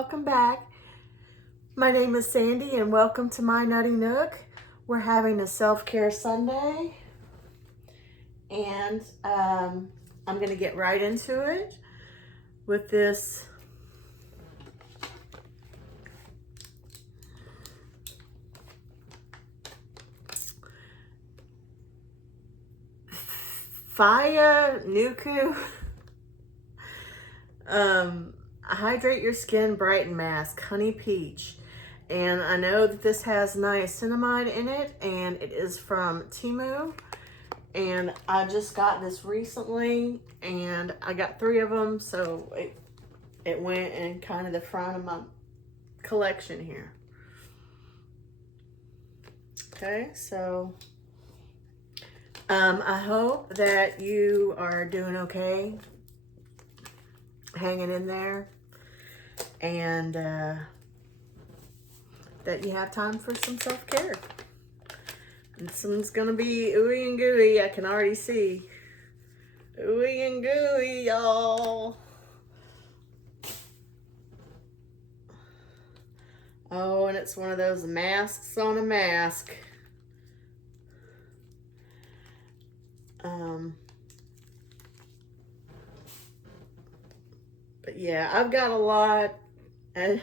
welcome back. My name is Sandy and welcome to my Nutty Nook. We're having a self-care Sunday and I'm going to get right into it with this Faya Nuku Hydrate Your Skin Brighten Mask, Honey Peach. And I know that this has niacinamide in it, and it is from Temu. And I just got this recently, and I got 3 of them, so it went in kind of the front of my collection here. Okay, so I hope that you are doing okay, hanging in there, and that you have time for some self-care. This one's gonna be ooey and gooey, I can already see. Ooey and gooey, y'all. Oh, and it's one of those masks on a mask. But yeah, I've got a lot, and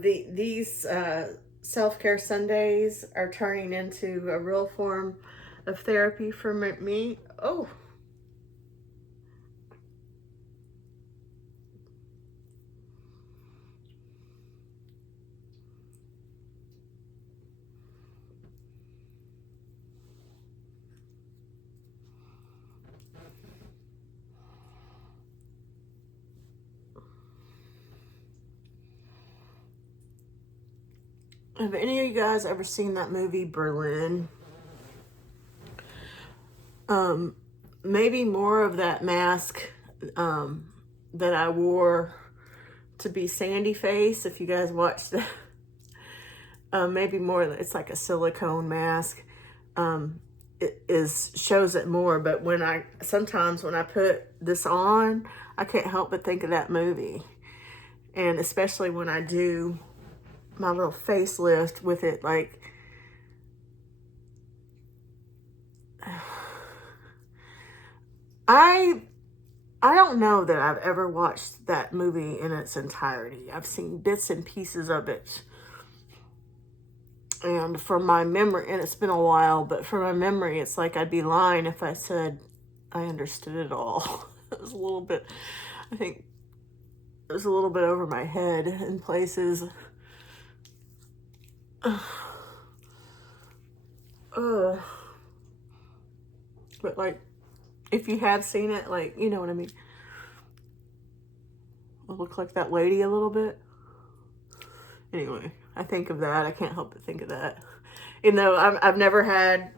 these self-care Sundays are turning into a real form of therapy for me. Oh. Have any of you guys ever seen that movie Berlin? Maybe more of that mask that I wore to be Sandy Face, if you guys watched that. Maybe more, it's like a silicone mask. It shows it more, but sometimes when I put this on, I can't help but think of that movie. And especially when I do my little facelift with it, like, I don't know that I've ever watched that movie in its entirety. I've seen bits and pieces of it. And from my memory, and it's been a while, but from my memory, it's like I'd be lying if I said I understood it all. It was a little bit, I think it was a little bit over my head in places. But like, if you have seen it, like, you know what I mean. I look like that lady a little bit. Anyway, I think of that. I can't help but think of that. Even though I've never had,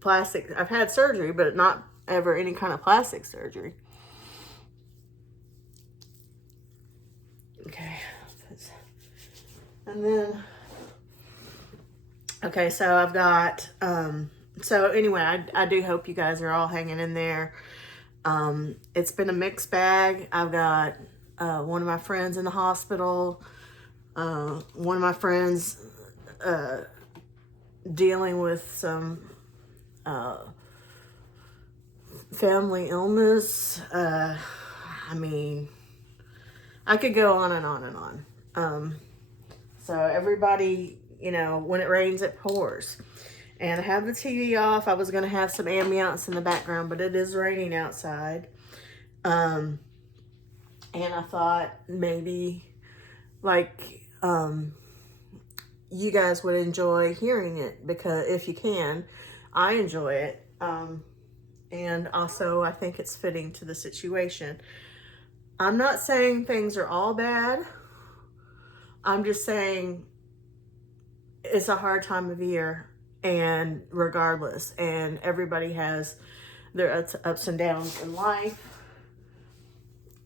plastic. I've had surgery, but not ever any kind of plastic surgery. Okay. And then, okay, so I've got, so anyway, I do hope you guys are all hanging in there. It's been a mixed bag. I've got one of my friends in the hospital. One of my friends dealing with some family illness. I mean, I could go on and on and on. So everybody, when it rains, it pours. And I have the TV off. I was going to have some ambiance in the background, but it is raining outside. And I thought maybe, like, you guys would enjoy hearing it, because if you can, I enjoy it. And also I think it's fitting to the situation. I'm not saying things are all bad. I'm just saying it's a hard time of year, and regardless, and everybody has their ups and downs in life,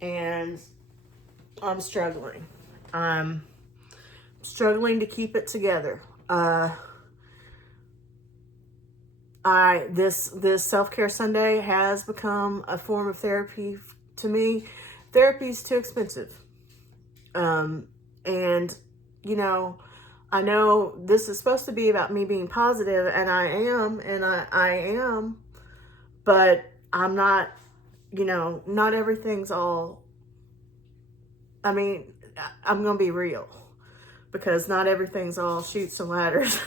and I'm struggling. I'm struggling to keep it together. This self-care Sunday has become a form of therapy to me. Therapy is too expensive. And, you know, I know this is supposed to be about me being positive, and I am, but I'm not, you know, not everything's all, I mean, I'm going to be real, because not everything's all shoots and ladders.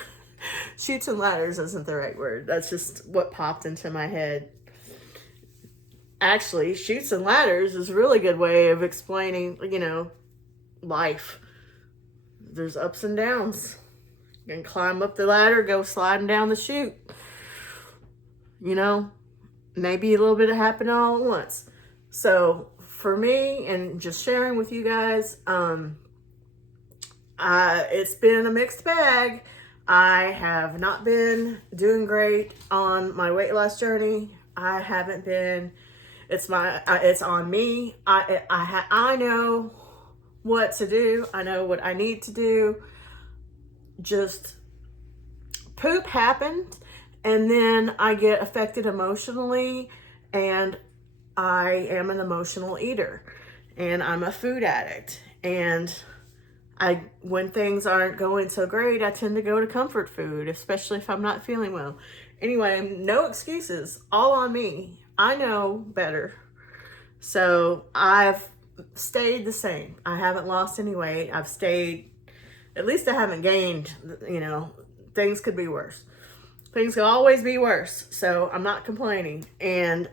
Shoots and ladders isn't the right word. That's just what popped into my head. Actually, shoots and ladders is a really good way of explaining, you know, life. There's ups and downs. You can climb up the ladder, go sliding down the chute. You know, maybe a little bit of happening all at once. So for me, and just sharing with you guys, it's been a mixed bag. I have not been doing great on my weight loss journey. I haven't been. It's on me. I know what to do. I know what I need to do. Just poop happened, and then I get affected emotionally, and I am an emotional eater, and I'm a food addict, and when things aren't going so great, I tend to go to comfort food, especially if I'm not feeling well. Anyway, no excuses, all on me. I know better. So I've stayed the same. I haven't lost any weight. I've stayed, at least I haven't gained, you know, things could be worse. Things could always be worse. So I'm not complaining. And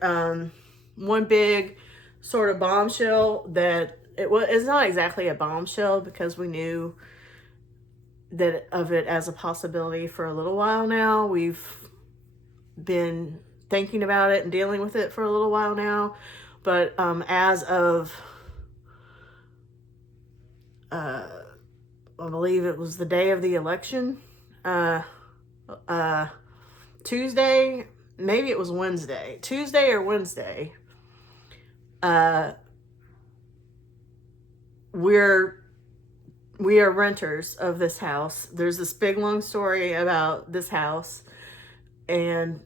one big sort of bombshell that it's not exactly a bombshell, because we knew that of it as a possibility for a little while now. We've been thinking about it and dealing with it for a little while now. But as of, I believe it was the day of the election, Tuesday, maybe it was Wednesday, Tuesday or Wednesday, we are renters of this house. There's this big long story about this house, and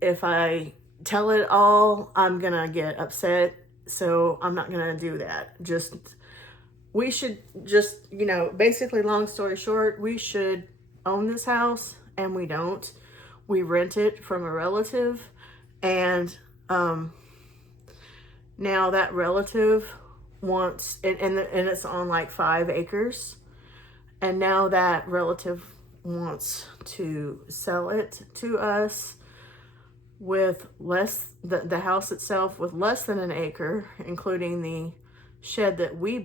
if I tell it all, I'm gonna get upset, so I'm not gonna do that. We should just, you know, basically, long story short, we should own this house, and we don't. We rent it from a relative, and now that relative wants, and it's on like 5 acres, and now that relative wants to sell it to us with the house itself with less than an acre, including the shed that we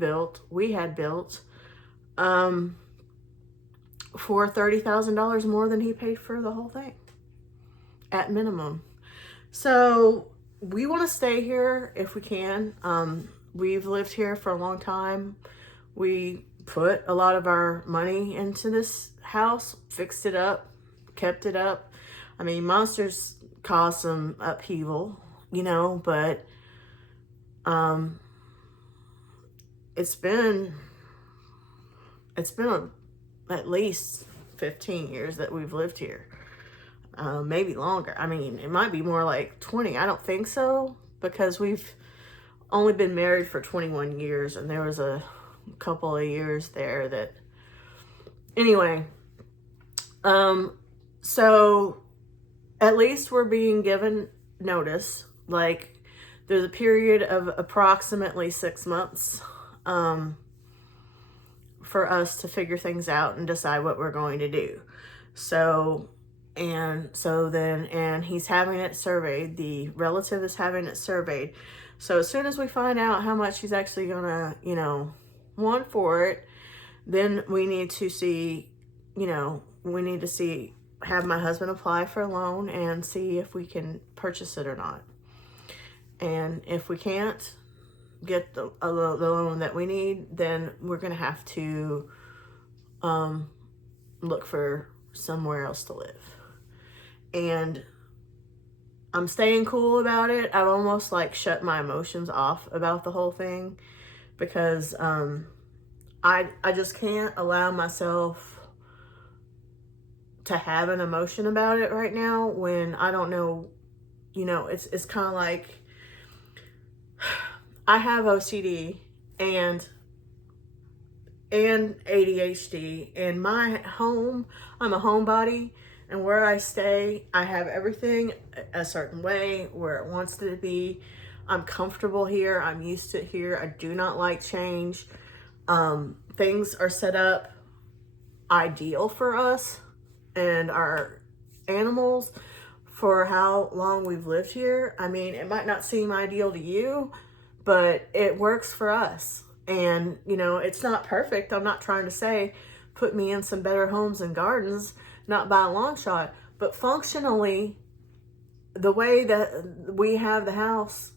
had built, for $30,000 more than he paid for the whole thing, at minimum. So we want to stay here if we can. We've lived here for a long time. We put a lot of our money into this house, fixed it up, kept it up. I mean, monsters cause some upheaval, you know, but it's been at least 15 years that we've lived here. Maybe longer. I mean, it might be more like 20. I don't think so, because we've only been married for 21 years, and there was a couple of years there that, anyway, so at least we're being given notice. Like, there's a period of approximately 6 months for us to figure things out and decide what we're going to do. And he's having it surveyed. The relative is having it surveyed. So as soon as we find out how much he's actually gonna, you know, want for it, then we need to see, have my husband apply for a loan and see if we can purchase it or not. And if we can't get the loan that we need, then we're gonna have to look for somewhere else to live. And I'm staying cool about it. I've almost like shut my emotions off about the whole thing, because I just can't allow myself to have an emotion about it right now, when I don't know, you know, it's kind of like, I have OCD, and and ADHD. In my home, I'm a homebody, and where I stay, I have everything a certain way where it wants to be. I'm comfortable here. I'm used to it here. I do not like change. Things are set up ideal for us and our animals for how long we've lived here. I mean, it might not seem ideal to you, but it works for us. And, you know, it's not perfect. I'm not trying to say put me in some better homes and gardens, not by a long shot, but functionally, the way that we have the house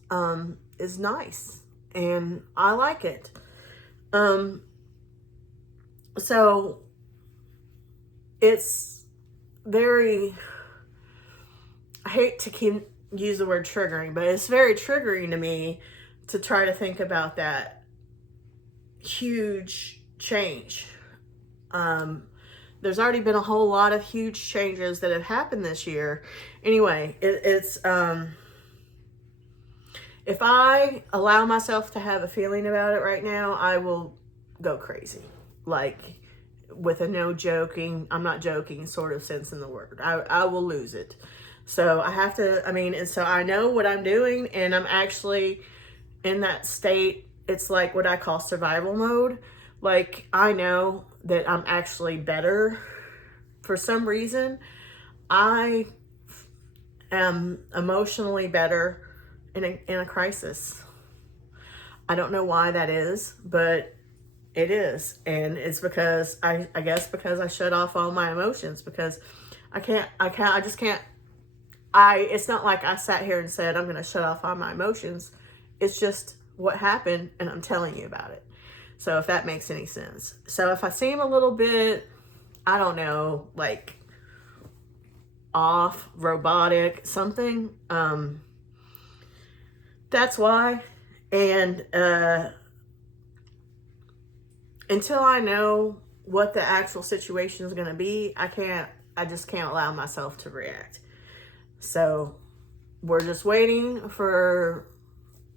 is nice, and I like it. So it's very, I hate to use the word triggering, but it's very triggering to me to try to think about that huge change. There's already been a whole lot of huge changes that have happened this year. Anyway, it's if I allow myself to have a feeling about it right now, I will go crazy. Like, with a no joking, I'm not joking sort of sense in the word. I will lose it. So I have to, I mean, and so I know what I'm doing, and I'm actually in that state. It's like what I call survival mode. Like, I know that I'm actually better. For some reason, I am emotionally better in a crisis. I don't know why that is, but it is. And it's because I guess because I shut off all my emotions, because it's not like I sat here and said, I'm going to shut off all my emotions. It's just what happened, and I'm telling you about it. So if that makes any sense. So if I seem a little bit, I don't know, like off, robotic, something, that's why. And until I know what the actual situation is going to be, I just can't allow myself to react. So we're just waiting for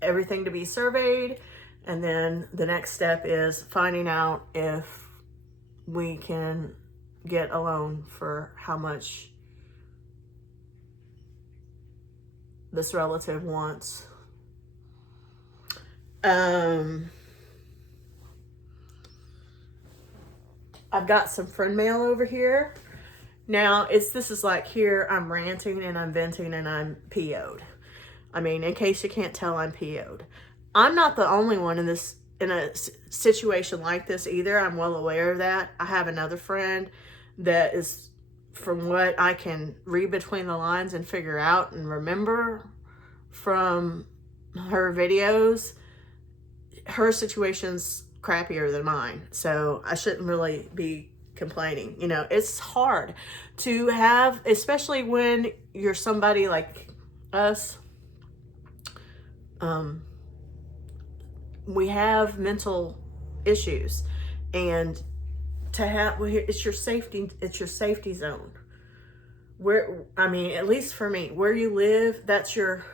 everything to be surveyed. And then the next step is finding out if we can get a loan for how much this relative wants. I've got some friend mail over here. Now, this is like here, I'm ranting and I'm venting and I'm PO'd. I mean, in case you can't tell, I'm PO'd. I'm not the only one in a situation like this either. I'm well aware of that. I have another friend that is, from what I can read between the lines and figure out and remember from her videos, her situation's crappier than mine. So I shouldn't really be complaining. You know, it's hard to have, especially when you're somebody like us. We have mental issues, and to have, it's your safety zone. I mean, at least for me, where you live, that's your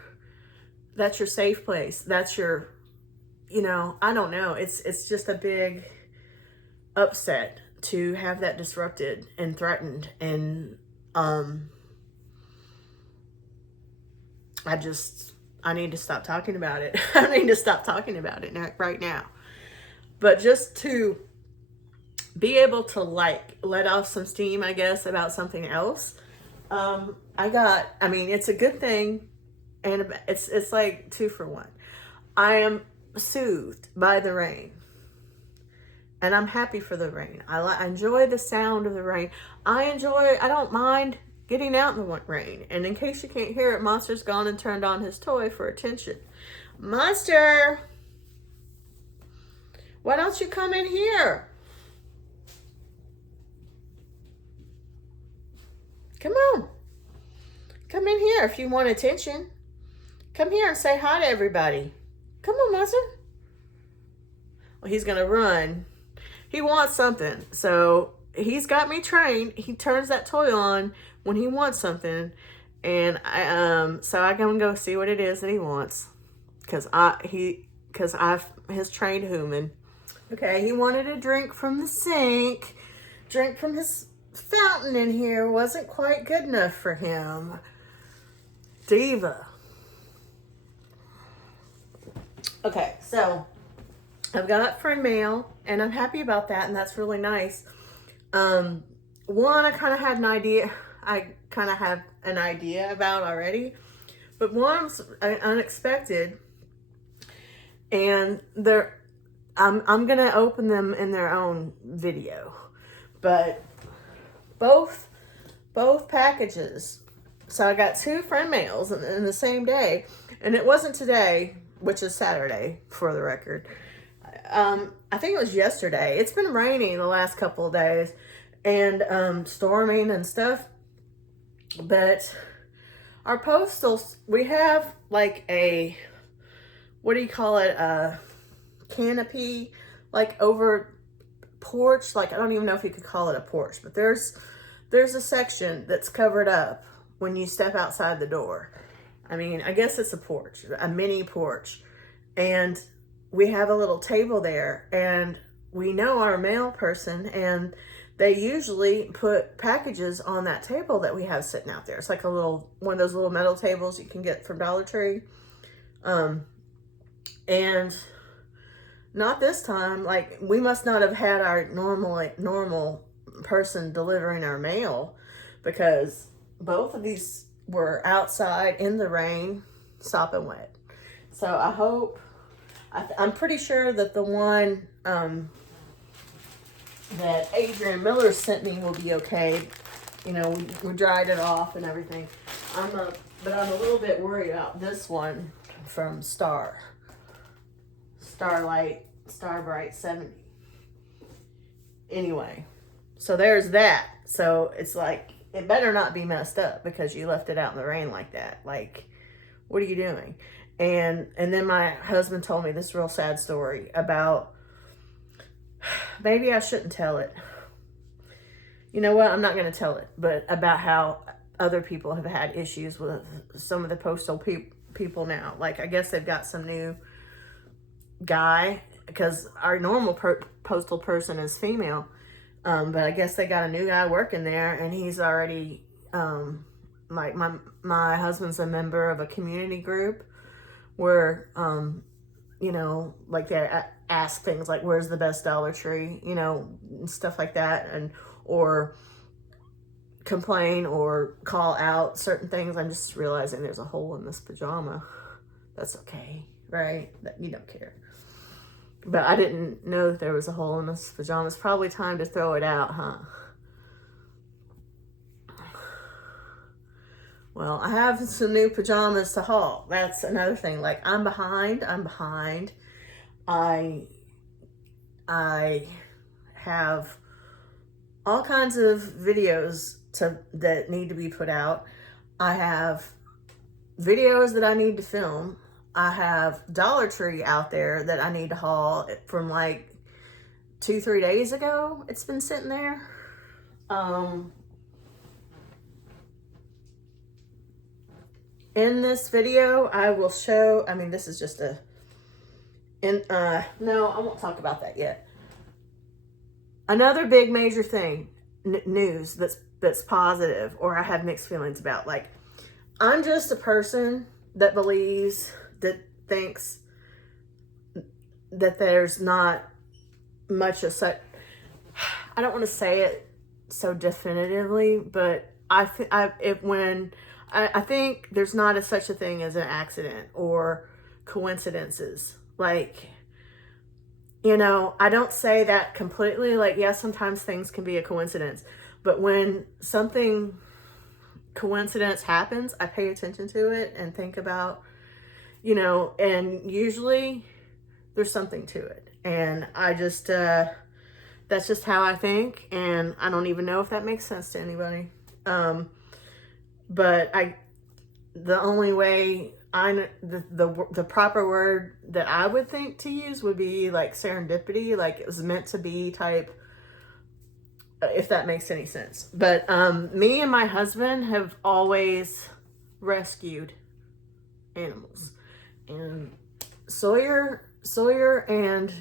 safe place. That's your, you know, I don't know. It's just a big upset to have that disrupted and threatened. And, I need to stop talking about it. I need to stop talking about it right now. But just to be able to like let off some steam, I guess, about something else. It's a good thing, and it's like 2 for 1. I am soothed by the rain, and I'm happy for the rain. I enjoy the sound of the rain. I don't mind getting out in the rain. And in case you can't hear it, Monster's gone and turned on his toy for attention. Monster, why don't you come in here? Come on. Come in here if you want attention. Come here and say hi to everybody. Come on, Monster. Well, he's going to run. He wants something. So he's got me trained. He turns that toy on when he wants something. And so I'm going to go see what it is that he wants. Because I've his trained human. Okay, he wanted a drink from the sink. Drink from his fountain in here wasn't quite good enough for him. Diva. Okay, so I've got friend mail, and I'm happy about that, and that's really nice. One, I kind of had an idea. I kind of have an idea about already, but one was unexpected, and I'm gonna open them in their own video, but both packages. So I got 2 friend mails in the same day, and it wasn't today, which is Saturday for the record. I think it was yesterday. It's been raining the last couple of days and storming and stuff. But our postals, we have like a, what do you call it? A canopy, like over porch. Like, I don't even know if you could call it a porch, but there's a section that's covered up when you step outside the door. I mean, I guess it's a porch, a mini porch. And we have a little table there, and we know our mail person, and they usually put packages on that table that we have sitting out there. It's like a little, one of those little metal tables you can get from Dollar Tree. And not this time. Like, we must not have had our normal person delivering our mail, because both of these were outside in the rain, sopping wet. So I hope, I'm pretty sure that the one that Adrian Miller sent me will be okay. You know, we dried it off and everything. But I'm a little bit worried about this one from Starbright 70. Anyway, so there's that. So it's like, it better not be messed up because you left it out in the rain like that. Like, what are you doing? And then my husband told me this real sad story about, maybe I shouldn't tell it. You know what? I'm not going to tell it, but about how other people have had issues with some of the postal people now. Like, I guess they've got some new guy, because our normal postal person is female. But I guess they got a new guy working there, and he's already, like, my husband's a member of a community group where, you know, like, they ask things like, where's the best Dollar Tree, you know, and stuff like that, and or complain or call out certain things. I'm just realizing there's a hole in this pajama. That's okay, right? You don't care. But I didn't know that there was a hole in this pajama. It's probably time to throw it out, huh? Well, I have some new pajamas to haul. That's another thing. Like, I'm behind. I have all kinds of videos that need to be put out. I have videos that I need to film. I have Dollar Tree out there that I need to haul from like 2-3 days ago. It's been sitting there. In this video, I will show, I mean, this is just no, I won't talk about that yet. Another big major thing, news that's positive, or I have mixed feelings about. Like, I'm just a person that believes, that thinks that there's not much of such, I don't want to say it so definitively, but I think there's not such a thing as an accident or coincidences. Like, you know, I don't say that completely. Like, yeah, sometimes things can be a coincidence, but when something coincidence happens, I pay attention to it and think about, you know, and usually there's something to it. And I just, that's just how I think. And I don't even know if that makes sense to anybody. But the only way the proper word that I would think to use would be like serendipity, like it was meant to be type, if that makes any sense. But me and my husband have always rescued animals, and Sawyer and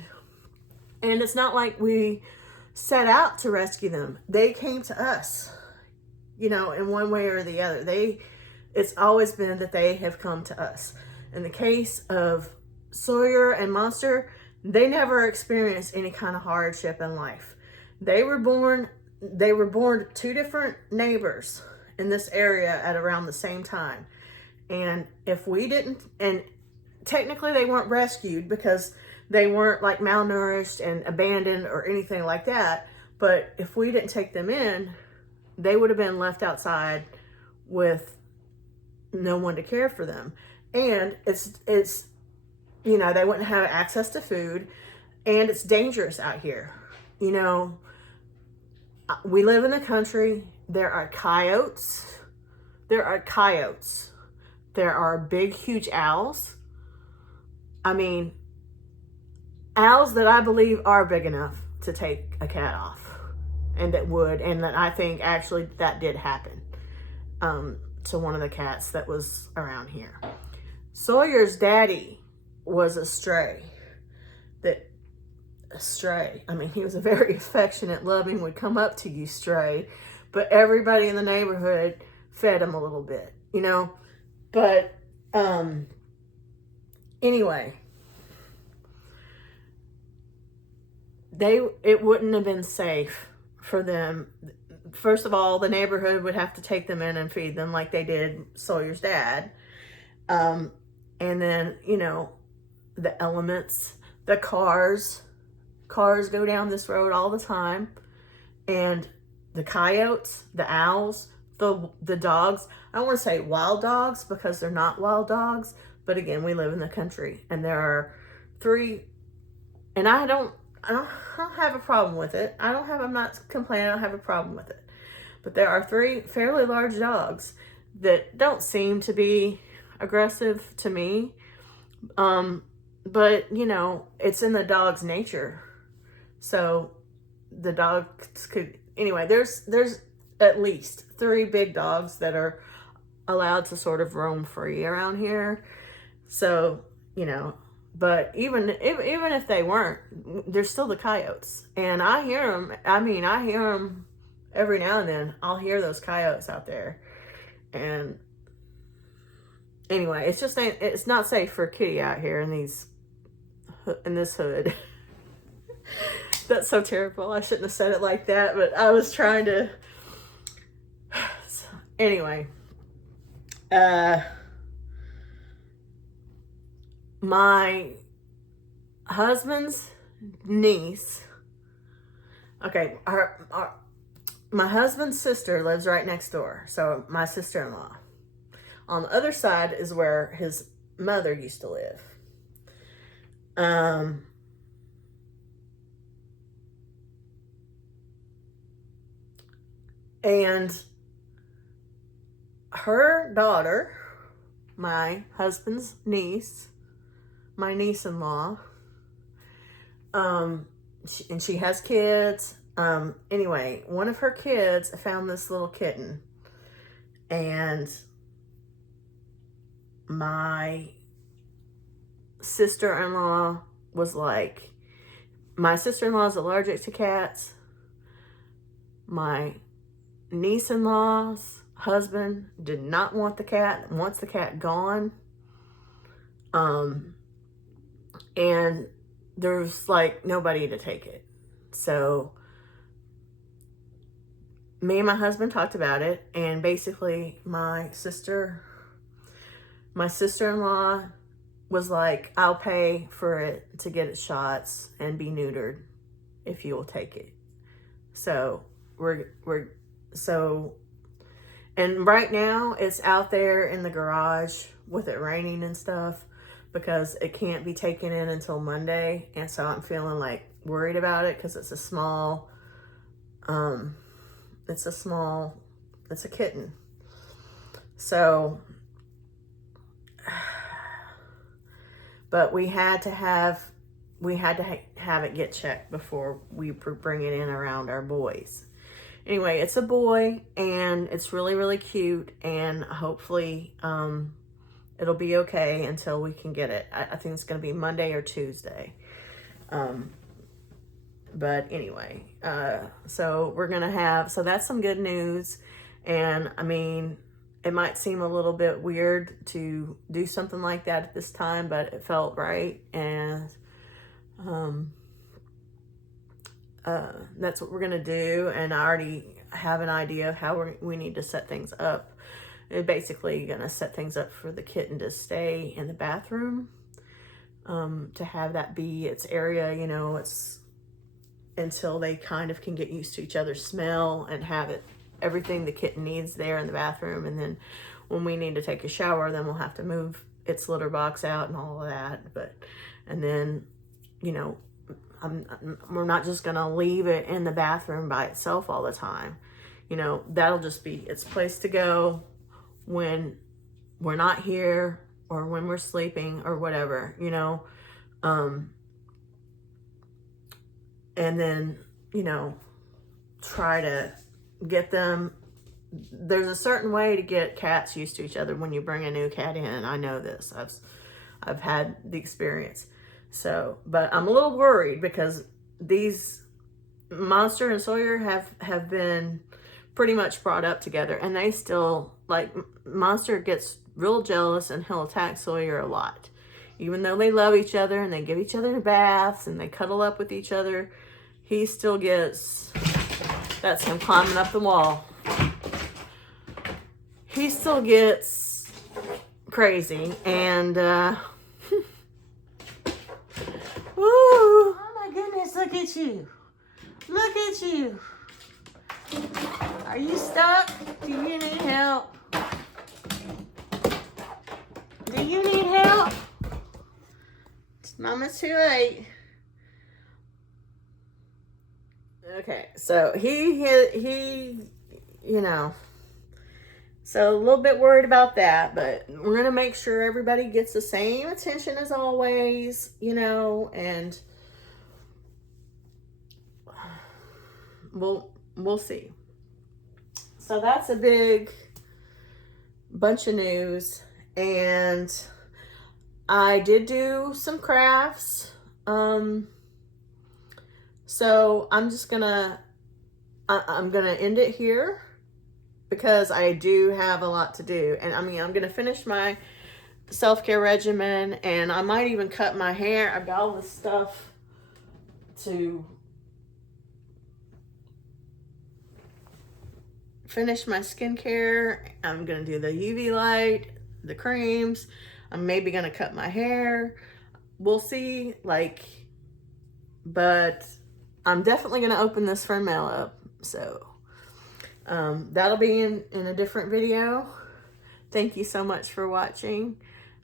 And it's not like we set out to rescue them. They came to us, you know, in one way or the other. It's always been that they have come to us. In the case of Sawyer and Monster, they never experienced any kind of hardship in life. They were born to two different neighbors in this area at around the same time. And if we didn't, and technically they weren't rescued because they weren't like malnourished and abandoned or anything like that. But if we didn't take them in, they would have been left outside with no one to care for them. And it's you know, they wouldn't have access to food, and it's dangerous out here. You know, we live in the country. There are coyotes. There are big, huge owls. I mean, owls that I believe are big enough to take a cat off, and that I think actually that did happen to one of the cats that was around here. Sawyer's daddy was a stray. I mean, he was a very affectionate, loving, would come up to you, stray, but everybody in the neighborhood fed him a little bit, you know. But anyway, it wouldn't have been safe for them. First of all, the neighborhood would have to take them in and feed them like they did Sawyer's dad. And then, you know, the elements, the cars go down this road all the time. And the coyotes, the owls, the dogs. I don't want to say wild dogs because they're not wild dogs. But again, we live in the country, and there are 3, and I don't have a problem with it. I'm not complaining. I don't have a problem with it. But there are 3 fairly large dogs that don't seem to be aggressive to me. But you know, it's in the dog's nature. So the dogs could, anyway, there's at least 3 big dogs that are allowed to sort of roam free around here. So, you know, but even if they weren't, there's still the coyotes. And I hear them. I mean, I hear them every now and then. I'll hear those coyotes out there. And anyway, it's not safe for a kitty out here in this hood. That's so terrible. I shouldn't have said it like that, but I was trying to. Anyway, my husband's niece. Okay, my husband's sister lives right next door. So my sister-in-law. On the other side is where his mother used to live. And her daughter, my husband's niece, my niece-in-law, and she has kids. Anyway, one of her kids found this little kitten, and my sister-in-law was like, my sister-in-law is allergic to cats. My niece-in-law's husband did not want the cat, wants the cat gone. And there's like nobody to take it. So me and my husband talked about it, and basically my sister-in-law was like, I'll pay for it to get its shots and be neutered if you will take it. So and right now it's out there in the garage with it raining and stuff because it can't be taken in until Monday. And so I'm feeling like worried about it because it's a kitten. So, but we had to have it get checked before we bring it in around our boys. Anyway, it's a boy, and it's really, really cute, and hopefully it'll be okay until we can get it. I think it's going to be Monday or Tuesday. But anyway, so we're going to have, so that's some good news. And I mean, it might seem a little bit weird to do something like that at this time, but it felt right. And that's what we're going to do. And I already have an idea of how we need to set things up. We're basically going to set things up for the kitten to stay in the bathroom, to have that be its area, you know, it's until they kind of can get used to each other's smell and have it, everything the kitten needs there in the bathroom. And then when we need to take a shower, then we'll have to move its litter box out and all of that. But, and then, you know, we're not just going to leave it in the bathroom by itself all the time. You know, that'll just be its place to go when we're not here or when we're sleeping or whatever, you know. And then, you know, try to get them. There's a certain way to get cats used to each other when you bring a new cat in. I know this. I've had the experience. So, but I'm a little worried because these Monster and Sawyer have been pretty much brought up together, and they still, like, Monster gets real jealous and he'll attack Sawyer a lot. Even though they love each other and they give each other baths and they cuddle up with each other, he still gets, that's him climbing up the wall. He still gets crazy, and woo! Oh my goodness, look at you. Look at you. Are you stuck? Do you need help? Do you need help? Mama's too late. Okay, so he, you know, so a little bit worried about that, but we're going to make sure everybody gets the same attention as always, you know, and we'll see. So that's a big bunch of news, and I did do some crafts. So I'm just gonna, I'm gonna end it here because I do have a lot to do. And I mean, I'm gonna finish my self-care regimen, and I might even cut my hair. I've got all this stuff to finish my skincare. I'm gonna do the UV light, the creams. I'm maybe gonna cut my hair. We'll see, like, but I'm definitely gonna open this friend mail up. So that'll be in a different video. Thank you so much for watching.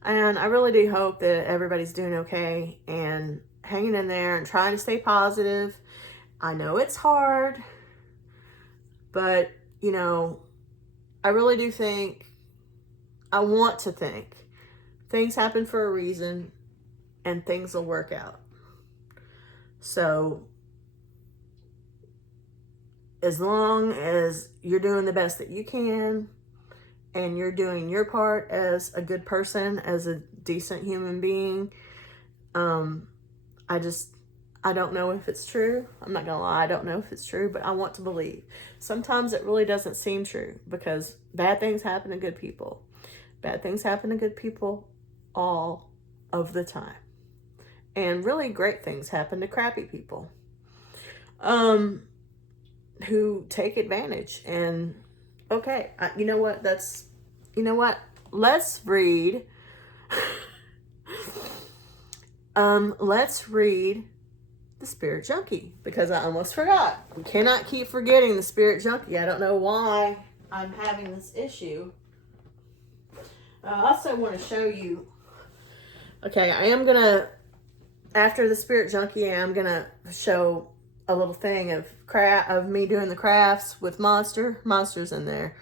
And I really do hope that everybody's doing okay and hanging in there and trying to stay positive. I know it's hard, but you know, I really do think, I want to think, things happen for a reason and things will work out. So as long as you're doing the best that you can and you're doing your part as a good person, as a decent human being, I don't know if it's true. I'm not gonna lie, I don't know if it's true, but I want to believe. Sometimes it really doesn't seem true because bad things happen to good people. Bad things happen to good people all of the time. And really great things happen to crappy people who take advantage. And okay, you know what? Let's read. Let's read The Spirit Junkie, because I almost forgot. We cannot keep forgetting The Spirit Junkie. I don't know why I'm having this issue. I also want to show you. Okay, I am gonna, after The Spirit Junkie, I'm gonna show a little thing of me doing the crafts with Monster's in there,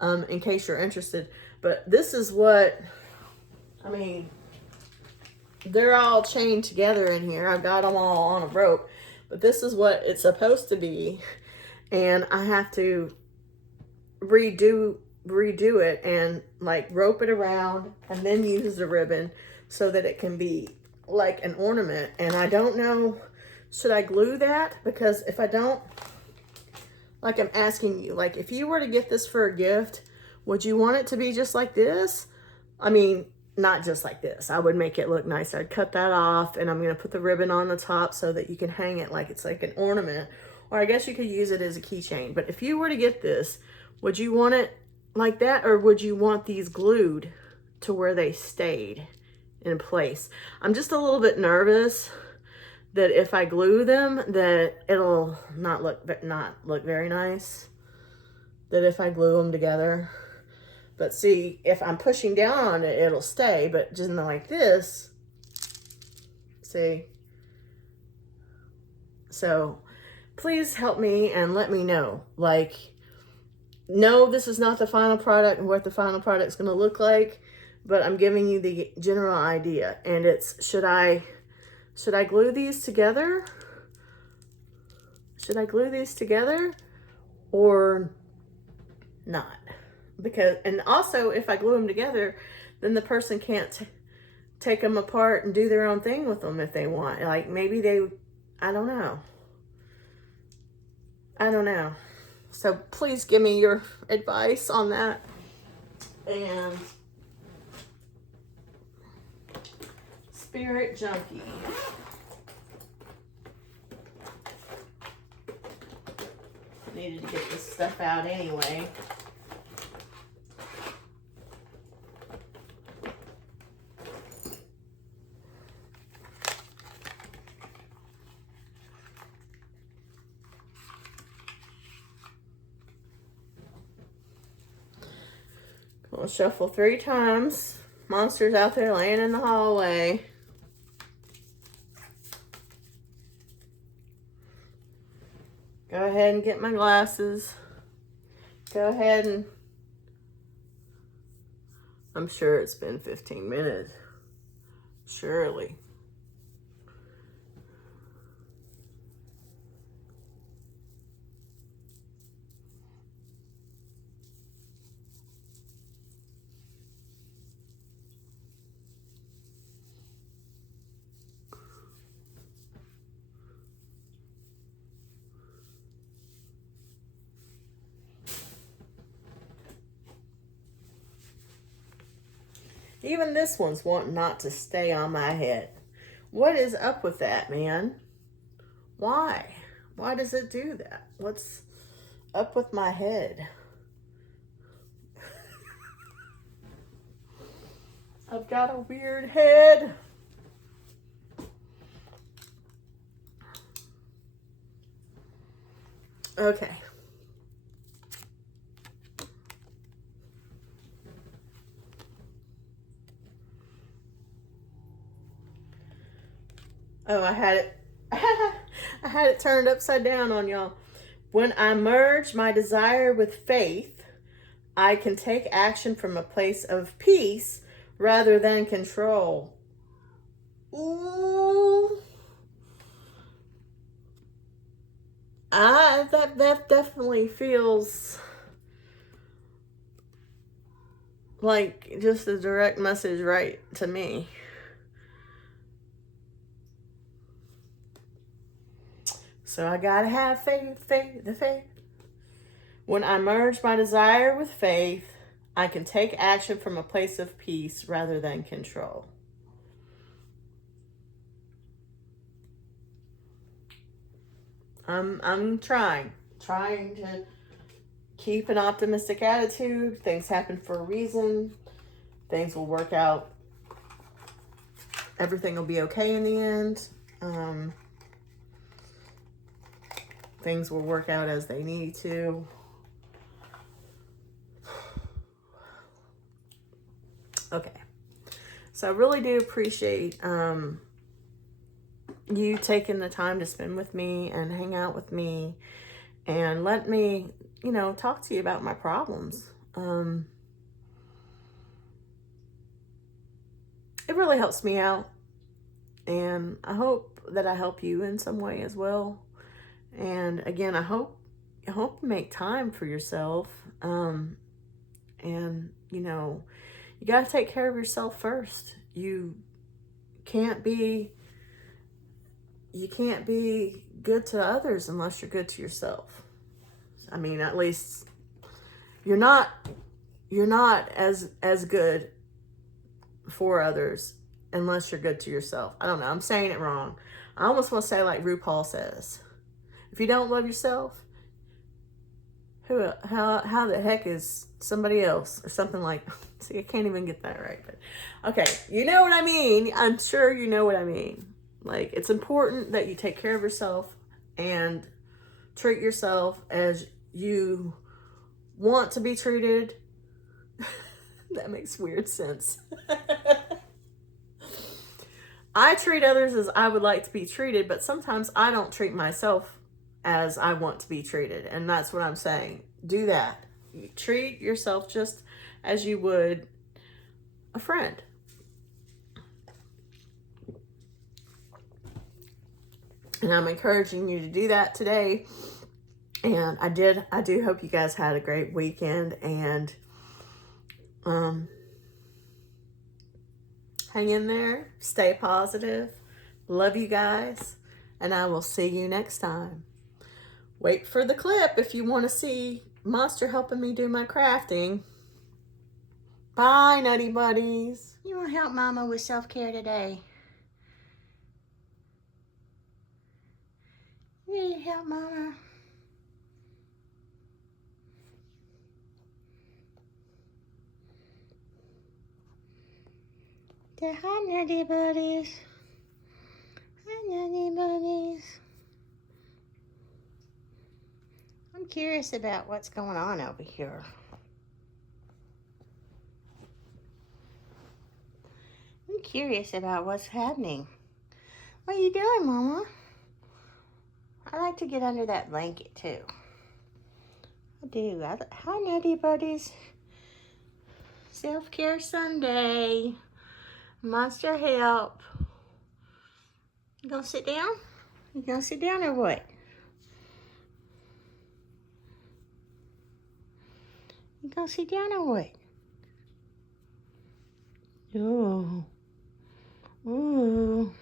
in case you're interested. But this is what, I mean, they're all chained together in here. I've got them all on a rope, but this is what it's supposed to be. And I have to redo it and like rope it around and then use the ribbon so that it can be like an ornament. And I don't know should I glue that? Because if I don't, like I'm asking you, like if you were to get this for a gift, would you want it to be just like this? I mean, not just like this. I would make it look nice. I'd cut that off and I'm going to put the ribbon on the top so that you can hang it like it's like an ornament. Or I guess you could use it as a keychain. But if you were to get this, would you want it like that? Or would you want these glued to where they stayed in place? I'm just a little bit nervous that if I glue them, that it'll not look very nice. That if I glue them together. But see, if I'm pushing down on it, it'll stay. But just like this, see? So please help me and let me know. Like, no, this is not the final product and what the final product is going to look like. But I'm giving you the general idea. And it's, should I glue these together? Should I glue these together or not? Because, and also if I glue them together, then the person can't take them apart and do their own thing with them if they want. Like maybe they, I don't know. I don't know. So please give me your advice on that. And Spirit Junkie. Needed to get this stuff out anyway. We'll shuffle 3 times. Monster's out there laying in the hallway. Go ahead and get my glasses. Go ahead and... I'm sure it's been 15 minutes. Surely. Even this one's wanting not to stay on my head. What is up with that, man? Why? Why does it do that? What's up with my head? I've got a weird head. Okay. Oh, I had it. I had it turned upside down on y'all. When I merge my desire with faith, I can take action from a place of peace rather than control. Ooh. That definitely feels like just a direct message right to me. So I gotta have faith. When I merge my desire with faith, I can take action from a place of peace rather than control. I'm trying to keep an optimistic attitude. Things happen for a reason. Things will work out. Everything will be okay in the end. Things will work out as they need to. Okay. So I really do appreciate you taking the time to spend with me and hang out with me and let me, you know, talk to you about my problems. It really helps me out. And I hope that I help you in some way as well. And again, I hope you make time for yourself. And, you know, you got to take care of yourself first. You can't be you can't be good to others unless you're good to yourself. I mean, at least you're not as good for others unless you're good to yourself. I don't know. I'm saying it wrong. I almost want to say like RuPaul says, if you don't love yourself, how the heck is somebody else or something like, see, I can't even get that right, but okay, you know what I mean. I'm sure you know what I mean. Like, it's important that you take care of yourself and treat yourself as you want to be treated. That makes weird sense. I treat others as I would like to be treated, but sometimes I don't treat myself as I want to be treated. And that's what I'm saying. Do that. You treat yourself just as you would a friend. And I'm encouraging you to do that today. And I do hope you guys had a great weekend, and hang in there, stay positive. Love you guys, and I will see you next time. Wait for the clip if you want to see Monster helping me do my crafting. Bye, Nutty Buddies. You want to help Mama with self-care today? You need help, Mama? Hi, Nutty Buddies. Hi, Nutty Buddies. I'm curious about what's going on over here. I'm curious about what's happening. What are you doing, Mama? I like to get under that blanket, too. I do. Hi, Nutty Buddies. Self-care Sunday. Monster help. You gonna sit down? You gonna sit down or what? You gonna sit down or what? Ooh. Ooh.